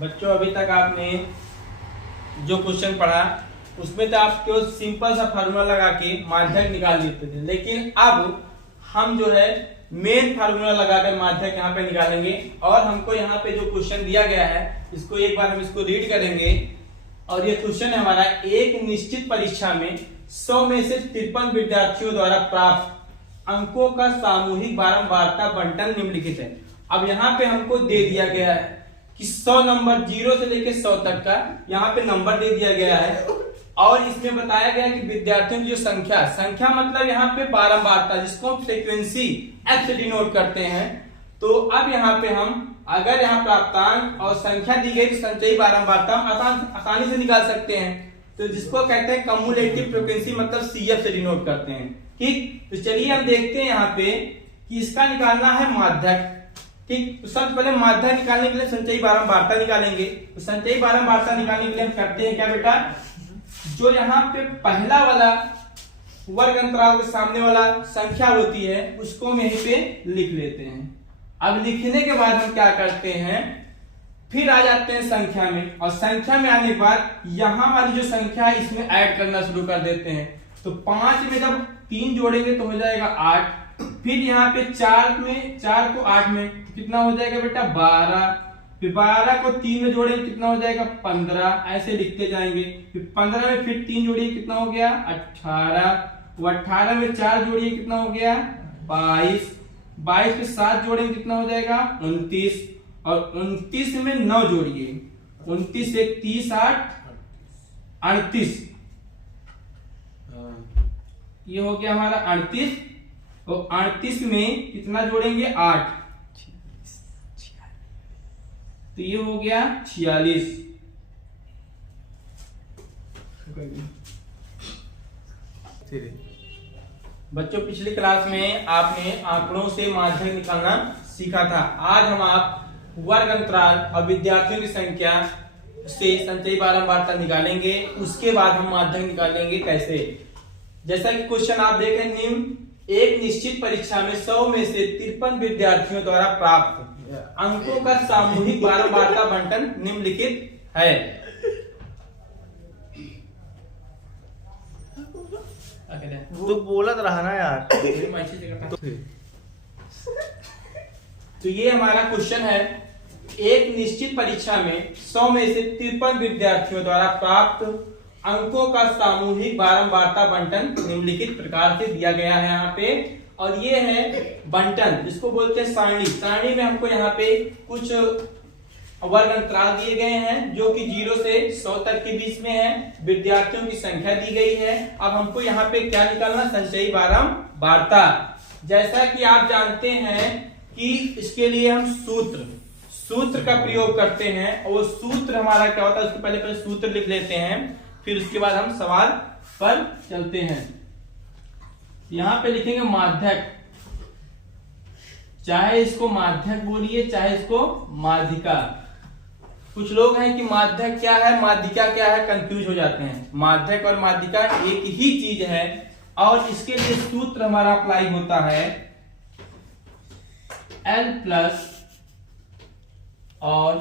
बच्चों अभी तक आपने जो क्वेश्चन पढ़ा उसमें तो आप केवल सिंपल सा फार्मूला लगा के माध्यक निकाल लेते थे, लेकिन अब हम जो है मेन फार्मूला लगाकर माध्यक यहाँ पे निकालेंगे। और हमको यहाँ पे जो क्वेश्चन दिया गया है इसको एक बार हम इसको रीड करेंगे। और ये क्वेश्चन है हमारा, एक निश्चित परीक्षा में 100 में से 53 विद्यार्थियों द्वारा प्राप्त अंकों का सामूहिक बारंबारता बंटन निम्नलिखित है। अब यहाँ पे हमको दे दिया गया है कि 100 नंबर 0 से लेकर 100 तक का यहाँ पे नंबर दे दिया गया है। और इसमें बताया गया कि विद्यार्थियों की जो संख्या मतलब यहाँ पे बारंबारता, जिसको फ्रीक्वेंसी एफ से डिनोट करते हैं। तो अब यहाँ पे हम अगर यहाँ प्राप्तांक और संख्या दी गई तो संचयी बारंबारता आसानी से निकाल सकते हैं। तो जिसको कहते हैं कम्युलेटिव फ्रीक्वेंसी, मतलब सीएफ से डिनोट करते हैं। ठीक, तो चलिए हम देखते हैं यहाँ पे कि इसका निकालना है माध्यक। ठीक, तो सबसे पहले माध्यक निकालने के लिए संचयी बारंबारता निकालेंगे। तो संचयी बारंबारता निकालने के लिए हम करते हैं क्या बेटा, जो यहाँ पे पहला वाला वर्ग अंतराल के सामने वाला संख्या होती है उसको हम यहीं पे लिख लेते हैं। अब लिखने के बाद हम क्या करते हैं, फिर आ जाते हैं संख्या में, और संख्या में आने के बाद यहाँ वाली जो संख्या है इसमें ऐड करना शुरू कर देते हैं। तो 5 में जब 3 जोड़ेंगे तो हो जाएगा 8। फिर यहाँ पे 4 को 8 में तो कितना हो जाएगा बेटा 12। फिर 12 को 3 में जोड़ेंगे कितना हो जाएगा 15। ऐसे लिखते जाएंगे। फिर 15 में फिर 3 जोड़िए कितना हो गया 18। वो 18 में 4 जोड़िए कितना हो गया 22। 22 में 7 जोड़ेंगे कितना हो जाएगा 29। और 29 में 9 जोड़िए, 29 से 30 8 38। ये हो गया हमारा 38। और 38 में कितना जोड़ेंगे 8, तो ये हो गया 46। बच्चों पिछली क्लास में आपने आंकड़ों से माध्यक निकालना सीखा था। आज हम आप वर्ग अंतराल और विद्यार्थियों की संख्या से संचयी बारंबारता निकालेंगे। उसके बाद हम माध्यक निकालेंगे कैसे। जैसा कि क्वेश्चन आप देखें, निम्न एक निश्चित परीक्षा में 100 में से 53 विद्यार्थियों द्वारा प्राप्त अंकों का सामूहिक बारंबारता बंटन निम्नलिखित है। तो बोलत रहा ना यार। तो ये हमारा क्वेश्चन है, एक निश्चित परीक्षा में 100 में से 53 विद्यार्थियों द्वारा प्राप्त अंकों का सामूहिक बारंबारता बंटन निम्नलिखित प्रकार से दिया गया है यहाँ पे। और ये है बंटन, जिसको बोलते हैं सारणी। सारणी में हमको यहाँ पे कुछ वर्ग अंतराल दिए गए हैं जो कि 0 से 100 तक के बीच में है। विद्यार्थियों की संख्या दी गई है। अब हमको यहाँ पे क्या निकालना, संचयी बारंबारता। जैसा कि आप जानते हैं कि इसके लिए हम सूत्र का प्रयोग करते हैं। और वो सूत्र हमारा क्या होता है, उसके पहले सूत्र लिख लेते हैं, फिर उसके बाद हम सवाल पर चलते हैं। यहां पे लिखेंगे माध्यक, चाहे इसको माध्यक बोलिए चाहे इसको माध्यिका। कुछ लोग हैं कि माध्यक क्या है माध्यिका क्या है कंफ्यूज हो जाते हैं। माध्यक और माध्यिका एक ही चीज है। और इसके लिए सूत्र हमारा अप्लाई होता है L प्लस और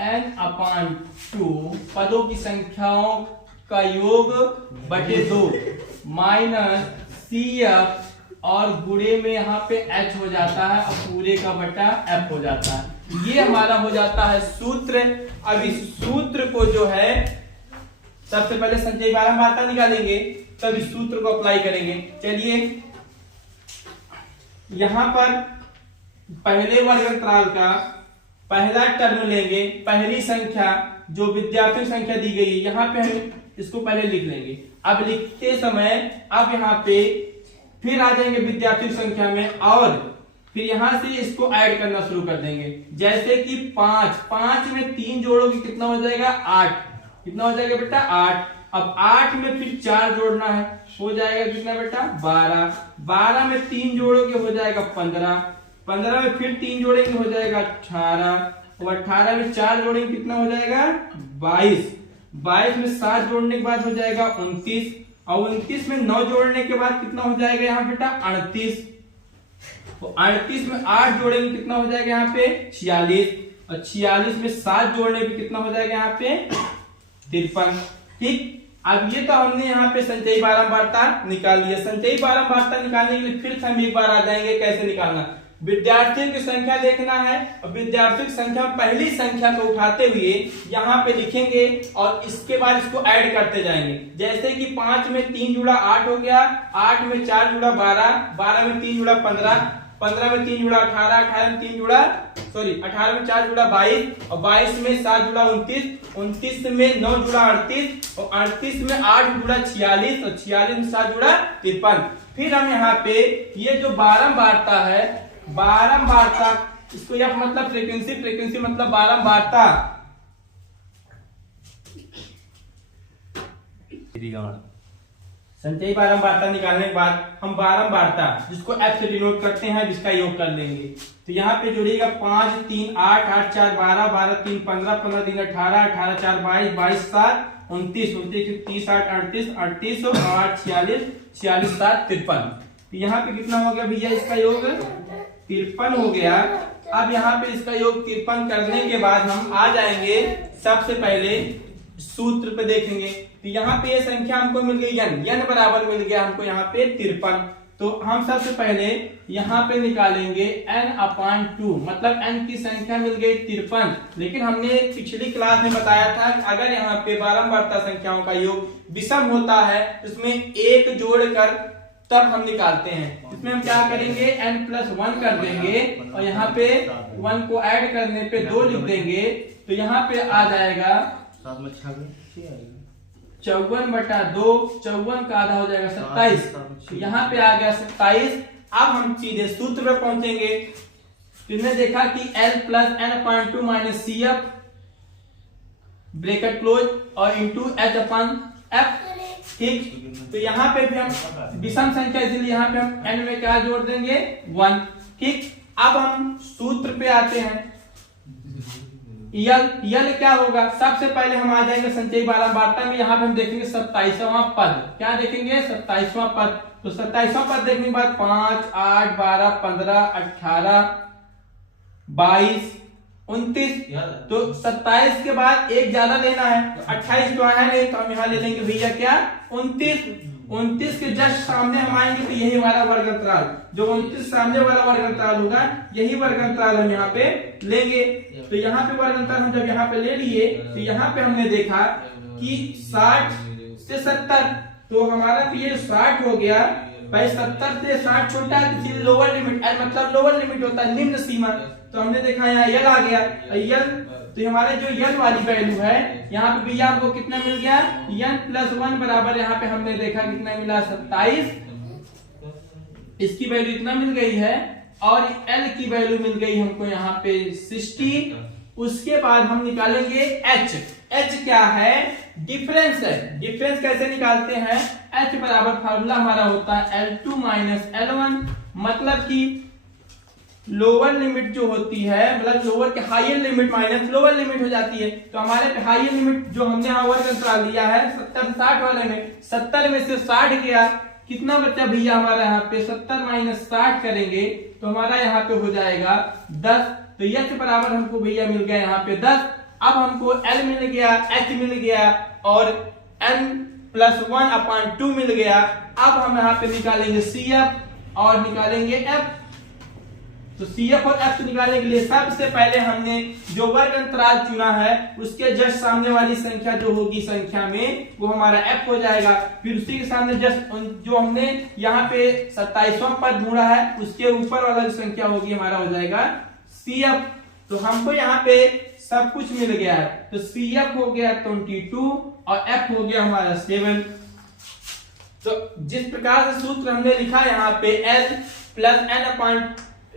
n/2 पदों की संख्याओं का योग बटे 2 माइनस CF और गुणे में यहाँ पे H हो जाता है और पूरे का बटा F हो जाता है। ये हमारा हो जाता है सूत्र। अब इस सूत्र को जो है सबसे पहले संचयी बारंबारता निकालेंगे, तब इस सूत्र को अप्लाई करेंगे। चलिए यहां पर पहले वर्ग अंतराल का पहला टर्म लेंगे, पहली संख्या जो विद्यार्थी संख्या दी गई है यहाँ पे हम इसको पहले लिख लेंगे। अब लिखते समय अब यहाँ पे फिर आ जाएंगे विद्यार्थी संख्या में, और फिर यहां से इसको ऐड करना शुरू कर देंगे। जैसे कि 5 में 3 जोड़ोगे कितना हो जाएगा 8। कितना हो जाएगा बेटा 8। अब 8 में फिर 4 जोड़ना है, हो जाएगा कितना बेटा 12। 12 में 3 जोड़ोगे हो जाएगा 15। 15 में फिर 3 जोड़ेंगे हो जाएगा 18। और 18 में 4 जोड़ेंगे कितना हो जाएगा 22। 22 में 7 जोड़ने के बाद हो जाएगा 29। और 29 में 9 जोड़ने के बाद कितना हो जाएगा यहाँ बेटा 38। तो 38 में 8 जोड़ेंगे कितना हो जाएगा यहाँ पे 46। और 46 में 7 जोड़ने पे कितना हो जाएगा यहाँ पे 53। ठीक, अब ये तो हमने यहाँ पे संचयी बारंबारता निकाल लिया। संचयी बारंबारता निकालने के लिए फिर से हम एक बार आ जाएंगे कैसे निकालना। विद्यार्थियों की संख्या देखना है और विद्यार्थियों की संख्या पहली संख्या को उठाते हुए यहाँ पे लिखेंगे और इसके बाद इसको ऐड करते जाएंगे। जैसे कि 5 में 3 जुड़ा 8 हो गया, 8 में 4 जुड़ा 12, 12 में 3 जुड़ा 15, 15 में 3 जुड़ा 18, 18 में 3 जुड़ा 18 में 4 जुड़ा 22 और 22 में 7 जुड़ा 29, 29 में 9 जुड़ा 38 और 38 में 8 जुड़ा 46 और 46 में 7 जुड़ा 53। फिर हम यहाँ पे ये जो बारंबारता है, बारंबारता इसको यह मतलब फ्रीक्वेंसी, फ्रीक्वेंसी मतलब बारंबारता। संचयी बारंबारता निकालने के बाद हम बारंबारता जिसको एफ से डिनोट करते हैं इसका योग कर लेंगे। तो यहाँ पे जुड़ेगा 5 3 8 8 4 12 12 3 15 15 3 18 18 4 22 22 7 29 29 30 8 38 38 और 8 46 46 7 53। तो यहाँ पे कितना हो गया भैया इसका योग 53 हो गया। अब यहाँ पे इसका योग 53 करने के बाद हम आ जाएंगे सबसे पहले सूत्र पे देखेंगे। तो यहाँ पे ये संख्या हमको मिल गई n बराबर मिल गया हमको यहाँ पे 53। तो हम सबसे पहले यहाँ पे निकालेंगे n/2 मतलब n की संख्या मिल गई 53। लेकिन हमने पिछली क्लास में बताया था कि अगर यहाँ पे बारंबारता संख्याओं का योग विषम होता है उसमें एक जोड़कर तब हम निकालते हैं। इसमें हम क्या करेंगे n+1 कर देंगे और यहाँ पे 1 को ऐड करने पे 2 लिख देंगे। तो यहाँ पे आ जाएगा 54/2, 54 का आधा हो जाएगा 27। यहाँ पे आ गया 27। अब हम सीधे सूत्र पे पहुंचेंगे। तुमने देखा कि L+n/2 - CF ब्रैकेट क्लोज और इंटू H/F। ठीक, तो यहाँ पे भी हम विषम संख्या इसलिए यहाँ पे हम n में क्या जोड़ देंगे 1। ठीक, अब हम सूत्र पे आते हैं। यल क्या होगा, सबसे पहले हम आ जाएंगे संचयी बारंबारता में। यहाँ पे हम देखेंगे 27वां पद। क्या देखेंगे 27वां पद। तो 27वां पद देखने के बाद 5 8 12 15 18 22 29। तो 27 के बाद एक ज्यादा लेना है, तो 28 तो आया नहीं, तो हम यहाँ ले लेंगे भैया क्या 29। 29 के जस्ट सामने हम आएंगे तो यही हमारा वर्ग अंतराल, जो 29 सामने वाला वर्ग अंतराल होगा यही वर्ग अंतराल हम यहाँ पे लेंगे। तो यहाँ पे वर्ग अंतराल हम जब यहाँ पे ले लिए तो यहाँ पे हमने देखा कि 60 से 70, तो हमारा ये 60 हो गया भाई। 70 से 60 छोटा है तो लोअर लिमिट, मतलब लोअर लिमिट होता है निम्न सीमा। तो हमने देखा यहाँ यल आ गया, यल तो हमारे जो यल वाली वैल्यू है यहाँ पे भैया हमको कितना मिल गया n+1 बराबर यहाँ पे हमने देखा कितना मिला 27। इसकी वैल्यू इतना मिल गई है और L की वैल्यू मिल गई हमको यहाँ पे 60। उसके बाद हम निकालेंगे H। H क्या है, डिफरेंस है। डिफरेंस कैसे निकालते हैं, H बराबर फार्मूला हमारा होता है L2 - L1, मतलब कि लोअर लिमिट जो होती है मतलब लोअर के higher limit minus lower limit हो जाती है। तो हमारे पे हायर लिमिट जो हमने यहाँ वर्ग अंतराल लिया है 70 से 60 वाले में, 70 में से 60 गया, कितना बच्चा भैया हमारा यहाँ पे 70 - 60 करेंगे तो हमारा यहाँ पे हो जाएगा 10। तो H बराबर हमको भैया मिल गया यहाँ पे 10। अब हमको L मिल गया, H मिल गया और n+1/2 मिल गया। अब हम यहाँ पे निकालेंगे CF और निकालेंगे F। तो CF और F निकालने के लिए सबसे पहले हमने जो वर्ग अंतराल चुना है उसके जस्ट सामने वाली संख्या जो होगी संख्या में वो हमारा F हो जाएगा। फिर उसी के सामने जस्ट जो हमने यहाँ पे 27वां पद ढूंढा है उसके ऊपर वाला जो संख्या होगी हमारा हो जाएगा CF। तो हमको यहाँ पे सब कुछ मिल गया है। तो CF हो गया 22 और F हो गया हमारा 7। तो जिस प्रकार से सूत्र हमने लिखा यहाँ पे n+1/2 -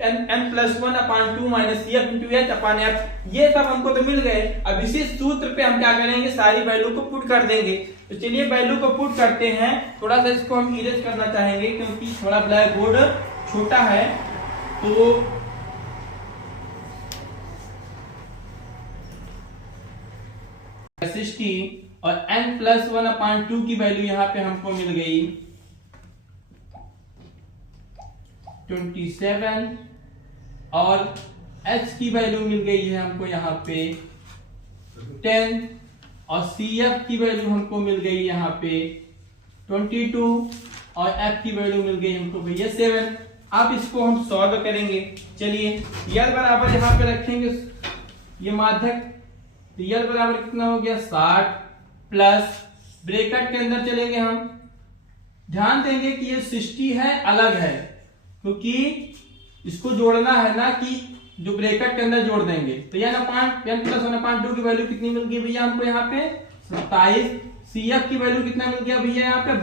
CF/H/F, ये सब हमको तो मिल गए। अब इसी सूत्र पे हम क्या करेंगे, सारी वैल्यू को पुट कर देंगे। तो चलिए वैल्यू को पुट करते हैं। थोड़ा सा इसको हम इरेज करना चाहेंगे क्योंकि थोड़ा ब्लैक बोर्ड छोटा है। तो और n+1/2 की वैल्यू यहाँ पे हमको मिल गई 27 और H की वैल्यू मिल गई है हमको यहाँ पे 10 और CF की वैल्यू हमको मिल गई यहाँ पे 22 और F की वैल्यू मिल गई हमको भैया 7। अब इसको हम सॉल्व करेंगे। चलिए यल बराबर यहाँ पे रखेंगे ये माध्यक, तो यल बराबर कितना हो गया 60 प्लस ब्रैकेट के अंदर चलेंगे हम। ध्यान देंगे कि ये 60 है अलग है, क्योंकि इसको जोड़ना है ना कि जो ब्रैकेट के अंदर जोड़ देंगे। तो यह ना 5 n प्लस 1/2 की वैल्यू कितनी मिल गई भैया हमको यहाँ पे 27। CF की वैल्यू कितना मिल गया भैया यहाँ पे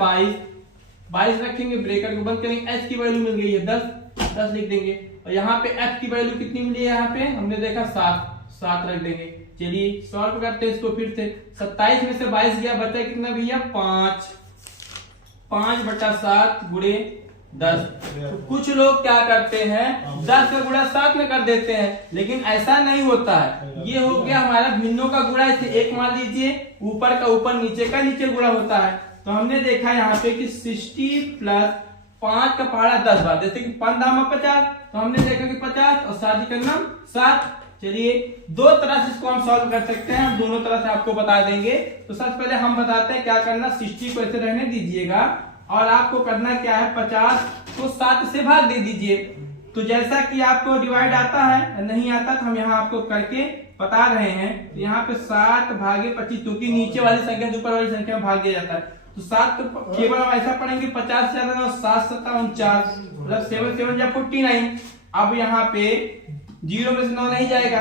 22 रखेंगे, ब्रैकेट को बंद करेंगे। H की वैल्यू मिल गई है 10 लिख देंगे। और यहाँ पे F की वैल्यू कितनी मिली है यहाँ पे हमने देखा 7 रख देंगे। चलिए सॉल्व करते हैं इसको फिर से। 27 में से 22 गया, बचा कितना भैया 5/7 गुणे 10। तो कुछ लोग क्या करते हैं 10 का गुणा 7 में कर देते हैं, लेकिन ऐसा नहीं होता है। ये हो गया हमारा भिन्नों का गुणा, इसे एक मान लीजिए, ऊपर का ऊपर नीचे का नीचे गुणा होता है। तो हमने देखा यहाँ पे कि 60 प्लस 5 का पहाड़ा 10 बार, जैसे कि 5 दामा 50, तो हमने देखा कि 50 और 7 का नाम 7। चलिए दो तरह से इसको हम सॉल्व कर सकते हैं, हम दोनों तरह से आपको बता देंगे। तो सबसे पहले हम बताते हैं क्या करना। 60 को ऐसे रहने दीजिएगा और आपको करना क्या है 50 को 7 से भाग दे दीजिए। तो जैसा कि आपको डिवाइड आता है नहीं आता, तो हम यहाँ आपको करके बता रहे हैं। तो यहाँ पे 7 भागे 25, क्योंकि नीचे वाली संख्या से ऊपर वाली संख्या में भाग दिया जाता है। तो 7 को केवल हम ऐसा पढ़ेंगे 50 से ज्यादा 7 7 49 मतलब 7 7 या 49। अब यहाँ पे 0 में से 9 नहीं जाएगा,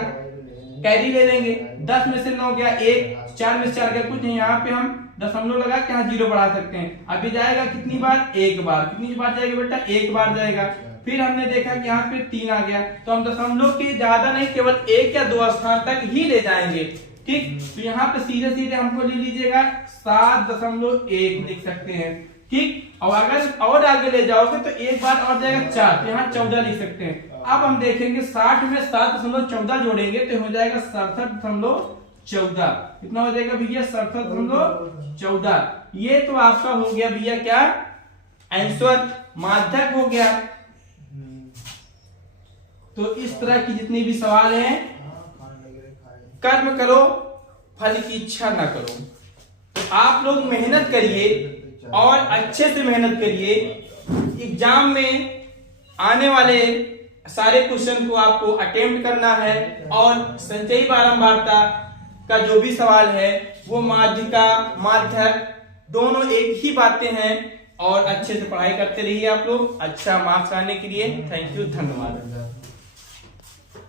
कैरी ले लेंगे। 10 में से 9 गया 1, 4 में से 4 गया कुछ नहीं। यहाँ पे हम दशमलव लगा के यहाँ 0 बढ़ा सकते हैं। अभी जाएगा कितनी बार, एक बार। कितनी बार जाएगा बेटा, एक बार जाएगा। फिर हमने देखा कि यहाँ पे 3 आ गया, तो हम दशमलव के ज्यादा नहीं, केवल 1 या 2 स्थान तक ही ले जाएंगे। ठीक, तो यहाँ पे सीधे सीधे हमको ले लीजिएगा 7.1 लिख सकते हैं। ठीक, और अगर और आगे ले जाओगे तो एक बार और जाएगा 4, तो यहाँ 14 लिख सकते हैं। अब हम देखेंगे 60 में 7.14 जोड़ेंगे तो हो जाएगा 67.14। कितना हो जाएगा भैया 67.14। ये तो आपका हो गया भैया क्या आंसर, माध्यक हो गया। तो इस तरह की जितनी भी सवाल हैं, कर्म करो फल की इच्छा ना करो। तो आप लोग मेहनत करिए और अच्छे से मेहनत करिए। एग्जाम में आने वाले सारे क्वेश्चन को आपको अटेम्प्ट करना है, और संचयी बारंबारता का जो भी सवाल है वो माध्यिका माध्यक दोनों एक ही बातें हैं। और अच्छे से पढ़ाई करते रहिए आप लोग, अच्छा मार्क्स आने के लिए। थैंक यू, धन्यवाद।